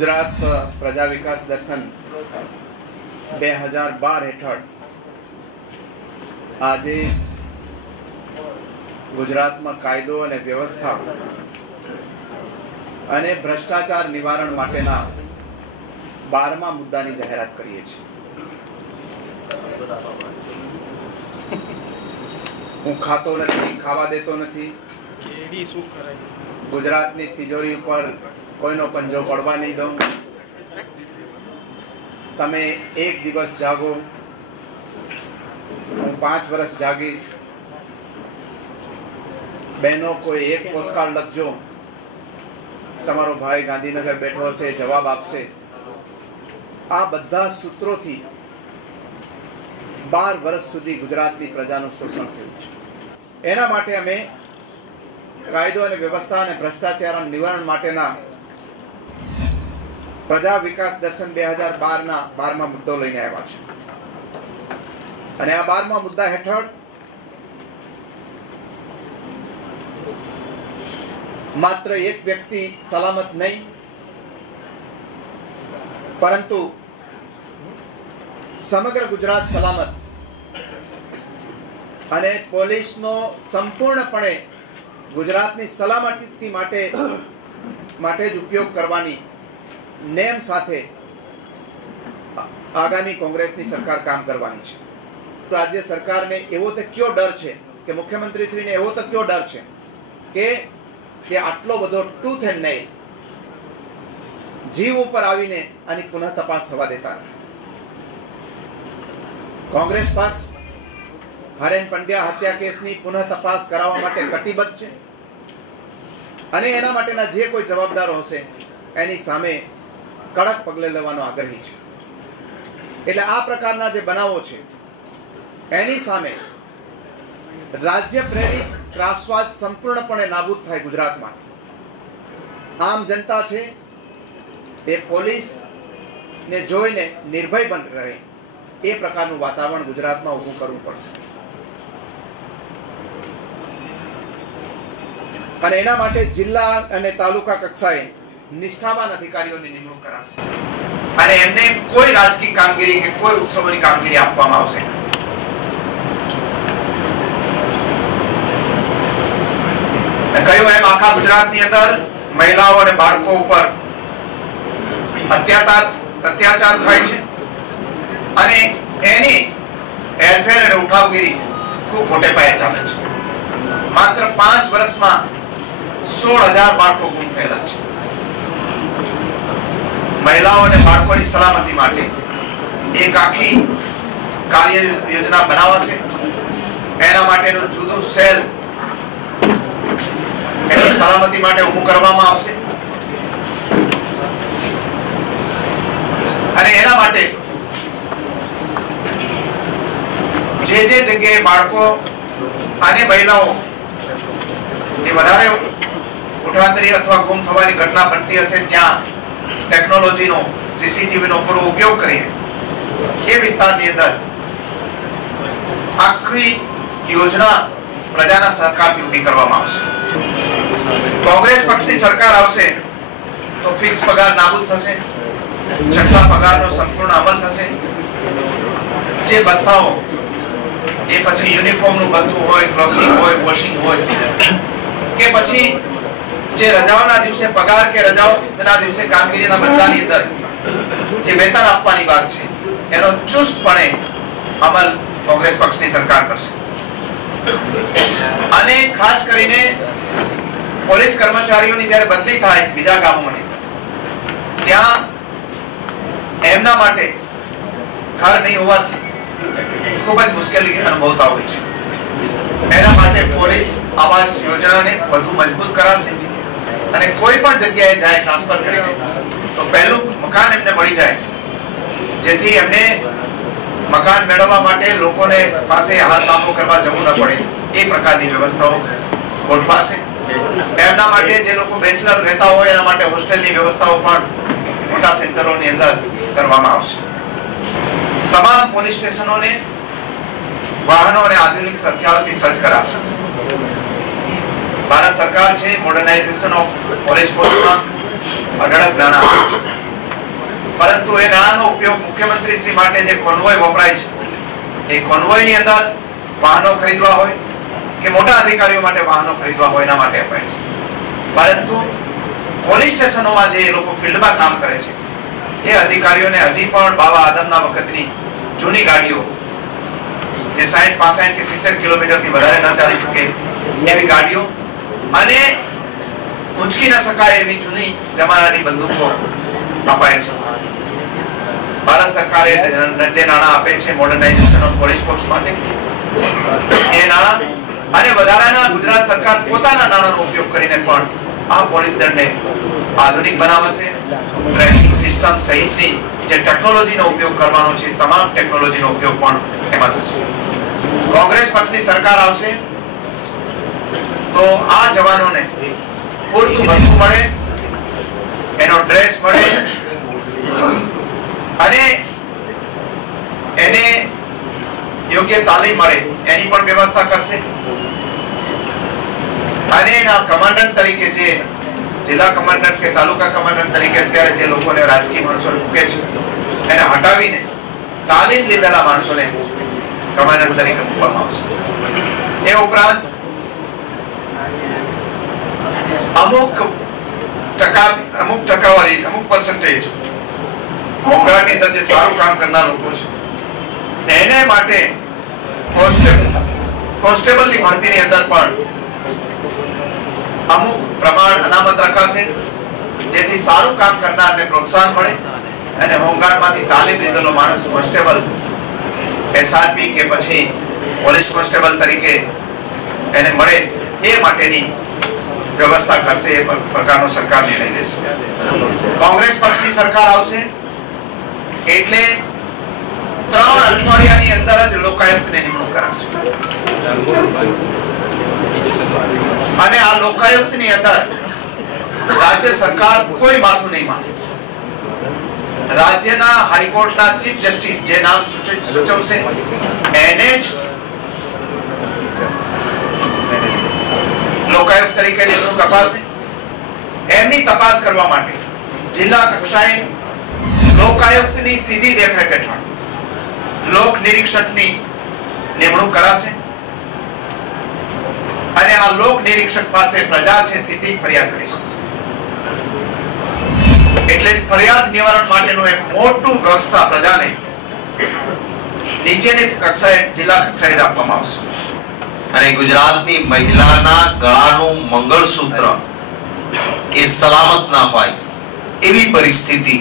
गुजरात प्रजा विकास दर्शन 2012 हेठळ આજે ગુજરાતમાં કાયદો અને વ્યવસ્થા અને ભ્રષ્ટાચાર નિવારણ માટેના 12મા મુદ્દાની જાહેરાત કરીએ છીએ। હું ખાતો નથી, ખાવા દેતો નથી, ગુજરાતની તિજોરી ઉપર કોઈનો પંજો પડવા નહીં દઉં। તમે એક દિવસ જાગો, હું 5 વર્ષ જાગીશ। बहनों कोई एक पोस्टकार्ड लखजो, तमारो भाई गांधीनगर बैठो हशे, जवाब आपशे। आ बधा सूत्रोथी 12 वर्ष सुधी गुजरातनी प्रजानुं शोषण थयुं छे। एना माटे अमे कायदो अने व्यवस्था अने भ्रष्टाचार निवारण माटेना प्रजा विकास दर्शन 2012 ना 12मा मुद्दो लईने आव्या छे। अने आ 12मा मुद्दा हेठळ मात्र एक व्यक्ति सलामत नहीं, परंतु समग्र गुजरात सलामत अने पोलीस नो संपूर्णपणे गुजरातनी सलामती माटे ज उपयोग करवानी नेम साथे आगामी कांग्रेसनी सरकार काम करवानी छे। राज्य सरकार ने एवो तो क्यों डर छे के मुख्यमंत्री श्री ने एवो तो क्यों डर छे के आटलो बधो टूथ एंड नेल जीव पर आवीने आनी पुनः तपास थवा देता नहीं। कांग्रेस पक्ष हरेन पंड्या हत्या केसनी पुनः तपास करावा माटे कटिबद्ध छे अने एना माटेना जे कोई जवाबदार हशे एनी सामे कड़क पगले लेवानो आग्रही छे। एटले आ प्रकारना जे बनावो छे एनी सामे राज्य प्रेरित त्रासवाद संपूर्णपणे नाबूद थाय। गुजरात में आम जनता छे ए पोलीस ने जोईने निर्भय बन रहे ए प्रकारनुं वातावरण गुजरात में ऊभुं करवुं पड़शे। अने एना माटे जिल्ला अने तालुका कक्षाए निष्ठावान अधिकारीओनी निमणूक कराशे अने एमने कोई राजकीय कामगीरी के कोई उत्सवोनी कामगीरी आपवामां आवशे। आखा गुजरात अंदर महिलाओं और बाळको पर अत्याचार थाय छे अने एनी हेरफेर अने उठावगिरी खूब मोटे पाये चाले छे। मात्र 5 वर्ष में 16,000 बाळको गुम थयेला छे। महिलाओं और बाळकोनी सलामती माटे एक आखी कार्य योजना बनावाशे। एना माटेनुं जुदुं सेल एमनी सलामती माटे ऊभुं करवामां आवशे अने एना माटे जे जग्याए बाळको अने महिलाओं ए वधारे उठवांतरी अथवा गुम थवानी घटना बनती हशे त्यां टेक्नोलॉजीनो सीसीटीवी नो पूरो उपयोग करीने ए विस्तारनी अंदर आखी योजना प्रजाना सहकारथी ऊभी करवामां आवशे। कांग्रेस पक्ष की सरकार आवशे तो फिक्स पगार नाबूद थशे, छठा पगारनो संपूर्ण अमल थशे। जे भत्ताओ ए पछी युनिफॉर्मनुं भत्तुं होय, क्लोथिंग होय, वॉशिंग होय के पछी जे रजाओना दिवसे पगार के रजाओना दिवसे कामगीरीना बदलानी अंदर जे वेतन आपवानी बात छे एनो चुस्तपणे अमल कांग्रेस पक्षनी सरकार करशे। अने खास करीने पोलीस कर्मचारीओनी ज्यारे बदली थाय बीजा गामोमांनी त्यां एमना माटे घर नहीं होवाथी खूब ज मुश्केली अनुभवता होय छे। एना माटे पोलीस आवास योजनाने વધુ मजबूत कराशे अने कोई पण जग्याए जाय ट्रांसफर करीने तो पहेलुं मकान एमने मळी जाय जेथी एमने मकान मेळववा माटे लोकोने पासे हाथ लांबो करवा जवुं न पड़े ए प्रकारनी व्यवस्थाओ गोठवाशे। एमना माटे जे लोको बेचलर रहता होय एना माटे होस्टेलनी व्यवस्थाओ पण मोटा सेंटरोनी अंदर करवामां आवशे। तमाम पोलीस स्टेशनोने वाहनों अने आधुनिक हथियारोथी सज्ज कराशे। भारत सरकार छे मॉडर्नाइजेशन ऑफ पोलीस फोर्स में अढळक नाणां પરંતુ એ નાણાંનો ઉપયોગ મુખ્યમંત્રી શ્રી માટે જે કોન્વોય વપરાય છે એ કોન્વોયની અંદર વાહનો ખરીદવા હોય કે મોટા અધિકારીઓ માટે વાહનો ખરીદવા હોય એના માટે અપાય છે. પરંતુ પોલીસ સ્ટેશનોમાં જે લોકો ફિલ્ડમાં કામ કરે છે એ અધિકારીઓને હજી પણ બાબા આદમના વખતની જૂની ગાડીઓ જે 60, 65 કે 70 કિલોમીટરથી વધારે ન ચાલી શકે એવી ગાડીઓ અને ઊંચકી ન શકાય એવી જૂની જમાનાની બંદૂકો અપાય છે. ભારત સરકારે જે નાણાં આપે છે મોડર્નાઇઝેશન ઓફ પોલીસ ફોર્સ માટે એ નાણાં અને વધારાના ગુજરાત સરકાર પોતાના નાણાંનો ઉપયોગ કરીને પણ આ પોલીસ દળને આધુનિક બનાવશે. ટ્રેકિંગ સિસ્ટમ સહિતની જે ટેકનોલોજીનો ઉપયોગ કરવાનો છે તમામ ટેકનોલોજીનો ઉપયોગ પણ એમાં થશે. કોંગ્રેસ પક્ષની સરકાર આવશે તો આ જવાનોને પૂરતું ભથ્થું મળે, એનો ડ્રેસ મળે અને એને યોગ્ય તાલીમ મળે એની પણ વ્યવસ્થા કરશે. અને એના કમાન્ડન્ટ તરીકે જે જિલ્લા કમાન્ડન્ટ કે તાલુકા કમાન્ડન્ટ તરીકે અત્યારે જે લોકોને રાજકીય માણસોને મૂકે છે એને હટાવીને તાલીમ લીધેલા માણસોને કમાન્ડન્ટ તરીકે મૂકવામાં આવશે. એ ઉપરાંત અમુક ટકાવારી અમુક પર્સન્ટેજ હોમગાર્ડની અંદર જે સારું કામ કરનાર લોકો છે એને માટે કોન્સ્ટેબલની ભરતીની અંદર પણ અમુક પ્રમાણ અનામત રખાશે જેથી સારું કામ કરનારને પ્રોત્સાહન મળે અને હોમગાર્ડમાંથી તાલીમ લીધેલો માણસ કોન્સ્ટેબલ, એસઆરપી કે પછી પોલીસ કોન્સ્ટેબલ તરીકે એને મળે એ માટેની વ્યવસ્થા કરશે. એ પ્રકારનો સરકાર નિર્ણય લેશે. કોંગ્રેસ પક્ષની સરકાર આવશે એટલે 3 અઠવાડિયાની અંદર જ લોકાયુક્તની નિમણૂક કરાશે અને આ લોકાયુક્તની અંદર રાજ્ય સરકાર કોઈ માથું નહીં માને. રાજ્યના હાઈકોર્ટના ચીફ જસ્ટિસ જે નામ સૂચવશે એને જ લોકાયુક્ત તરીકે નિમણૂક અપાશે. એમની તપાસ કરવા માટે જિલ્લા કક્ષાએ લોકાયુક્તની સીધી દેખરેખ હેઠળ લોક નિરીક્ષકની નિમણૂક કરાશે અને આ લોક નિરીક્ષક પાસે પ્રજા છે સીધી ફરિયાદ કરી શકશે. એટલે ફરિયાદ નિવારણ માટેનું એક મોટું વ્યવસ્થા પ્રજાને નીચેની કક્ષાએ જિલ્લા કક્ષાએ આપવામાં આવશે. અને ગુજરાતની મહિલાના ગળાનું મંગળસૂત્ર એ સલામત ના હોય એવી પરિસ્થિતિ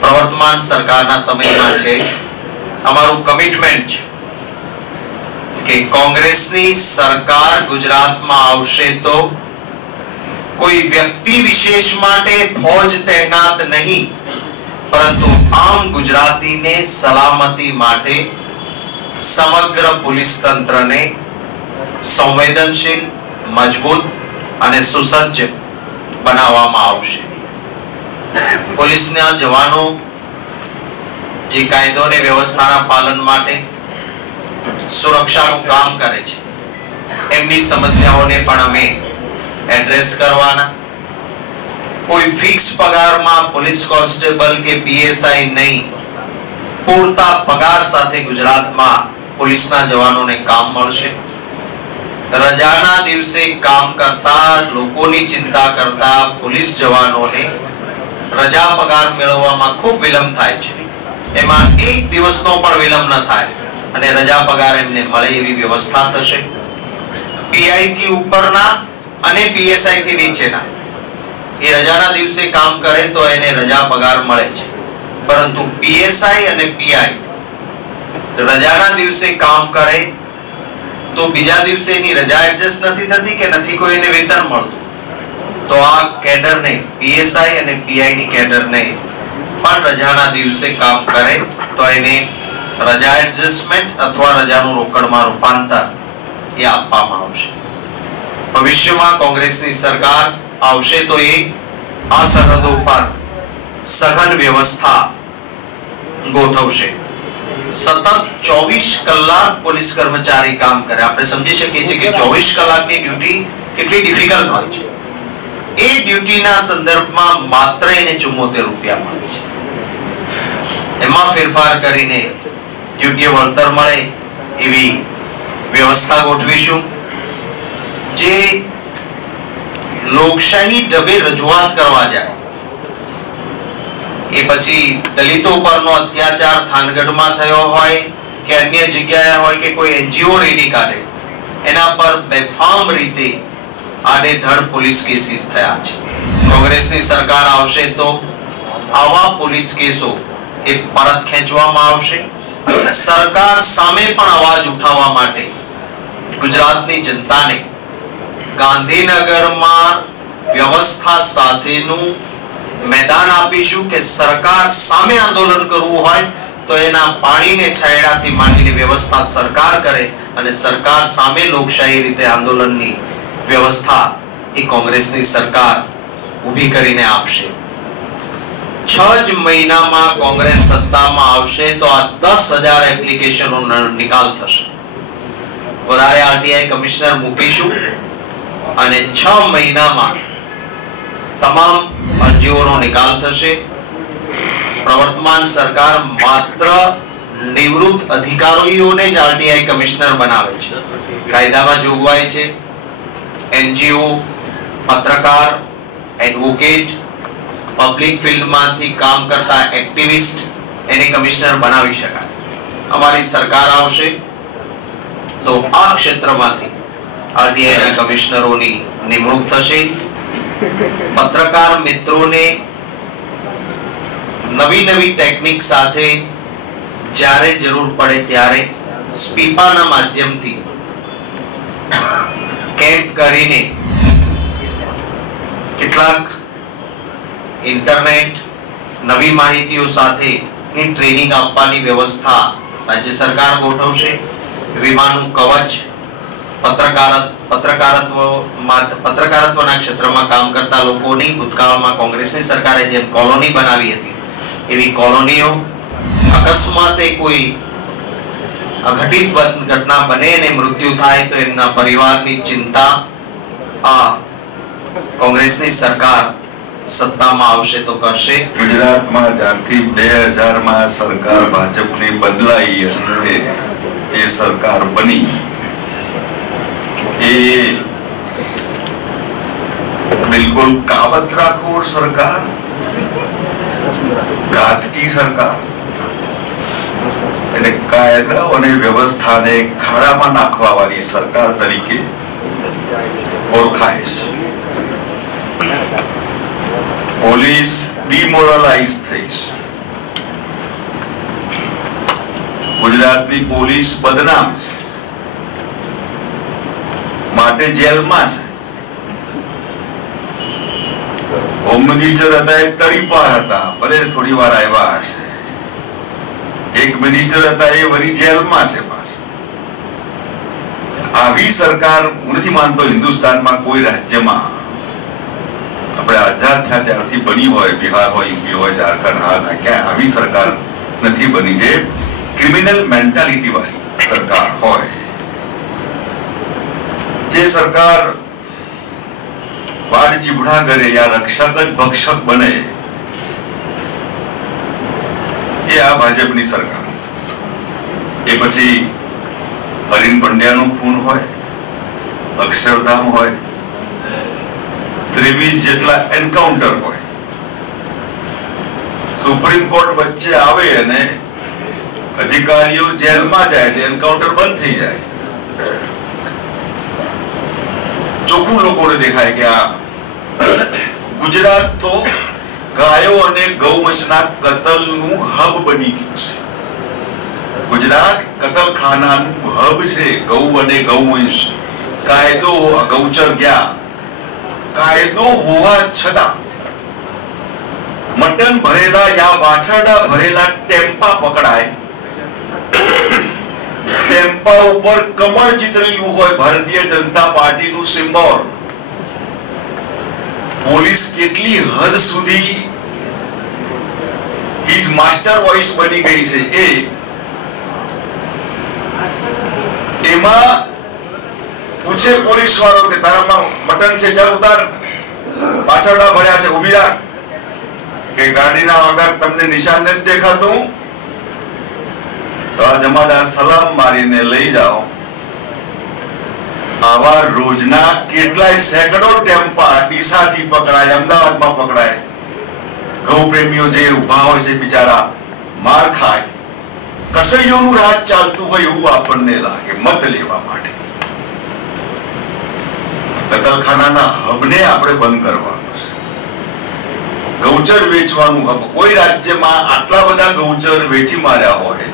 પ્રવર્તમાન સરકારના સમયમાં છે. અમારું કમિટમેન્ટ છે કે કોંગ્રેસની સરકાર ગુજરાતમાં આવશે તો કોઈ વ્યક્તિ વિશેષ માટે ફોજ તૈનાત નહીં, પરંતુ આમ ગુજરાતીને સલામતી માટે સમગ્ર પોલીસ તંત્રને સંવેદનશીલ, મજબૂત અને સુસજ્જ બનાવવામાં આવશે. પોલીસના જવાનો જે કાયદો અને વ્યવસ્થાના પાલન માટે સુરક્ષાનું કામ કરે છે એમની સમસ્યાઓને પણ અમે એડ્રેસ કરવાના. કોઈ ફિક્સ પગારમાં પોલીસ કોન્સ્ટેબલ કે પીએસઆઈ નહીં, પૂરતા પગાર સાથે ગુજરાતમાં પોલીસના જવાનોને કામ મળશે. રજાના દિવસે કામ કરતા લોકોની ચિંતા કરતા પોલીસ જવાનોને રજા પગાર મેળવવામાં ખૂબ વિલંબ થાય છે. એમાં એક દિવસનો પણ વિલંબ ન થાય અને રજા પગાર એમને મળે એવી વ્યવસ્થા થશે. પીઆઈ થી ઉપરના અને પીએસઆઈ થી નીચેના એ રજાના દિવસે કામ કરે તો એને રજા પગાર મળે છે, પરંતુ પીએસઆઈ અને પીઆઈ રજાના દિવસે કામ કરે તો બીજા દિવસે એની રજા એડજસ્ટ નથી થતી કે નથી કોઈ એને વેતન મળતું. તો આ કેડરને, પીએસઆઈ અને પીઆઈ ની કેડરને પણ રજાના દિવસે કામ કરે તો એને રજા એડજસ્ટમેન્ટ અથવા રજાનું રોકડમાં રૂપાંતર એ આપવામાં આવશે. ભવિષ્યમાં કોંગ્રેસની સરકાર આવશે તો એ આ સરહદો પર સઘન વ્યવસ્થા ગોઠવશે. સતત 24 કલાક પોલીસ કર્મચારી કામ કરે. આપણે સમજી શકીએ છીએ કે 24 કલાકની ડ્યુટી કેટલી ડિફિકલ્ટ હોય છે. એ ડ્યુટીના સંદર્ભમાં માત્ર એને 74 રૂપિયા મળે છે. એમાં ફેરફાર કરીને યોગ્ય વળતર મળે એવી વ્યવસ્થા ગોઠવીશું. જે લોકશાહી ઢબે રજૂઆત કરવા જાય, એ પછી દલિતો પરનો અત્યાચાર થાનગઢમાં થયો હોય કે અન્ય જગ્યાએ હોય કે કોઈ એનજીઓ રેલી કાઢે, એના પર બેફામ રીતે આડેધડ પોલીસ કેસીસ થયા છે. કોંગ્રેસની સરકાર આવશે તો આવા પોલીસ કેસો એ પરત ખેંચવામાં આવશે. સરકાર સામે પણ અવાજ ઉઠાવવા માટે ગુજરાતની જનતાને ગાંધીનગરમાં વ્યવસ્થા સાથેનું મેદાન આપીશું કે સરકાર સામે આંદોલન કરવું હોય તો એના પાણીને છાયડાથી માંડીને વ્યવસ્થા સરકાર કરે અને સરકાર સામે લોકશાહી રીતે આંદોલનની વ્યવસ્થા એ કોંગ્રેસની સરકાર ઊભી કરીને આપશે. 6 જ મહિનામાં કોંગ્રેસ સત્તામાં આવશે તો આ 10,000 એપ્લિકેશનોનો નિકાલ થશે. વધારે આરટીઆઈ કમિશનર મૂકીશું અને 6 મહિનામાં તમામ અરજીઓનો નિકાલ થશે. પ્રવર્તમાન સરકાર માત્ર નિવૃત્ત અધિકારીઓને જ આરટીઆઈ કમિશનર બનાવે છે. કાયદામાં જોગવાઈ છે એનજીઓ, પત્રકાર, એડવોકેટ, પબ્લિક ફિલ્ડમાંથી કામ કરતા એક્ટિવિસ્ટ એને કમિશનર બનાવી શકાય. અમારી સરકાર આવશે તો આ ક્ષેત્રમાંથી આરટીઆઈના કમિશનરોની નિમણૂક થશે. પત્રકાર મિત્રોને નવી ટેકનિક સાથે જ્યારે જરૂર પડે ત્યારે સ્પીપાના માધ્યમથી કેમ્પ કરીને કેટલાક ઇન્ટરનેટ નવી માહિતીઓ સાથે ટ્રેનિંગ આપવાની વ્યવસ્થા રાજ્ય સરકાર ગોઠવશે. વિમાનનું કવચ, પત્રકારત્વના ક્ષેત્રમાં કામ કરતા લોકોની ભૂતકાળમાં કોંગ્રેસની સરકારે જેમ કોલોની બનાવી હતી એવી કોલોનીઓ, અકસ્માતે કોઈ અઘટિત ઘટના બને અને મૃત્યુ થાય તો એમના પરિવારની ચિંતા આ કોંગ્રેસની સરકાર સત્તામાં આવશે તો કરશે. ગુજરાતમાં જ્યારથી 2000 માં સરકાર ભાજપની બદલાઈ અને જે સરકાર બની એ બિલકુલ કાવતરાખોર સરકાર, ઘાતકી સરકાર, એટલે કાયદા અને વ્યવસ્થાને ખાડામાં નાખવા વાળી સરકાર તરીકે ઓળખાય છે. પોલીસ ડિમોરલાઇઝ થઈ છે. ગુજરાતની પોલીસ બદનામ છે, માટે જેલમાં છે. હોમ મિનિસ્ટર હતા એ તડીપાર હતા, ભલે થોડી વાર આવ્યા હશે. એક મિનિસ્ટર હતા એ વળી જેલમાં છે પાછા. આવી સરકાર હું નથી માનતો હિન્દુસ્તાનમાં કોઈ રાજ્યમાં આપણે આઝાદ થયા ત્યારથી બની હોય, બિહાર હોય, યુપી હોય, ઝારખંડ, હા ક્યાં આવી સરકાર નથી બની જે ક્રિમિનલ મેન્ટાલિટી વાળી સરકાર હોય. જે સરકાર વાડ ચીબડા કરે યા રક્ષક જ ભક્ષક બને એ આ ભાજપની સરકાર. એ પછી હરીન પંડ્યાનું ખૂન હોય, અક્ષરધામ હોય, 23 જેટલા એન્કાઉન્ટર હોય, સુપ્રીમ કોર્ટ વચ્ચે આવે અને અધિકારીઓ જેલમાં જાય એટલે એન્કાઉન્ટર બંધ થઈ જાય. ચોખ્ખું લોકોને દેખાય કે આ ગુજરાત તો ગાયો અને ગૌવંશના કતલનું હબ બની ગયું છે. ગુજરાત કતલખાનાનું હબ છે. ગૌ અને ગૌવંશ, કાયદો ગૌચર ગયા, કાયદો હોવા છતાં મટન ભરેલા યા વાછરડા ભરેલા ટેમ્પા પકડાય. ટેમ્પા ઉપર કમળ ચિતરેલું હોય ભારતીય જનતા પાર્ટીનું સિમ્બોલ. પોલીસ કેટલી હદ સુધી હિઝ માસ્ટર વોઇસ બની ગઈ છે એમાં પૂછે પોલીસ વાળો કે તારામાં મટન છે, ચાલ ઉતાર, પાછળડા ભર્યા છે, ઉભી રાખ, કે ગાડીના આગળ તમને નિશાન નથી દેખાતું, તો આ જમાદાર સલામ મારીને લઈ જાઓ. આવા રોજના કેટલાય સેંકડો ટેમ્પા ડીસાથી પકડાય, અમદાવાદમાં પકડાય. ગૌ પ્રેમીઓ જે ઉભા હોય છે બિચારા માર ખાય. કસૈયોનું રાજ ચાલતું હોય એવું આપણને લાગે મત લેવા માટે. કતલખાનાના હબને આપણે બંધ કરવાનું છે. ગૌચર વેચવાનું હબ, કોઈ રાજ્યમાં આટલા બધા ગૌચર વેચી માર્યા હોય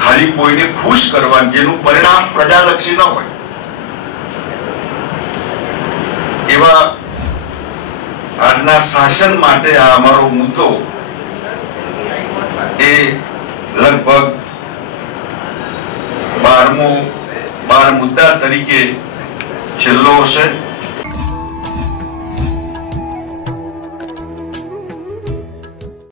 ખાલી કોઈને ખુશ કરવાનું, જેનું પરિણામ પ્રજાલક્ષી ન હોય, એવા આજના શાસન માટે આ અમારો મુદ્દો એ લગભગ 12 મુદ્દા તરીકે છેલ્લો હશે.